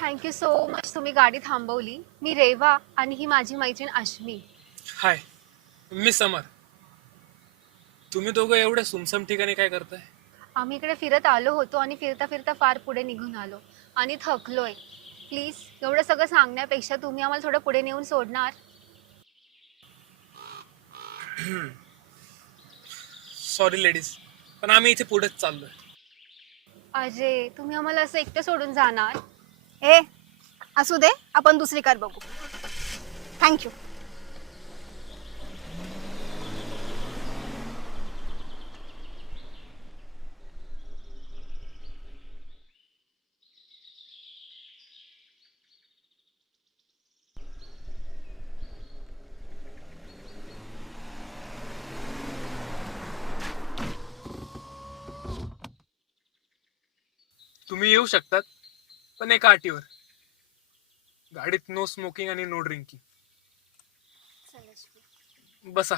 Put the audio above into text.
Thank you so much, तुम्ही गाडी थांबवली. मी रेवा आणि ही माझी मैत्रीण अश्मी. हाय, मी समर. तुम्ही दोघं एवढ्या सुमसम ठिकाणी काय करताय? आम्ही इकडे फिरत आलो होतो आणि फिरता फिरता फार पुढे निघून आलो आणि थकलोय. प्लीज एवढं सगळं सांगण्यापेक्षा तुम्ही आम्हाला थोडं पुढे नेऊन सोडणार? सॉरी लेडीज, पण आम्ही इथे पुढेच चाललोय. अजय, तुम्ही आम्हाला असं एकटं सोडून जाणार? ए असू दे, आपण दुसरी कार बघू. थँक्यू. तुम्ही येऊ शकतात, पण एका अटीवर. गाडीत नो स्मोकिंग आणि नो ड्रिंकिंग. बसा.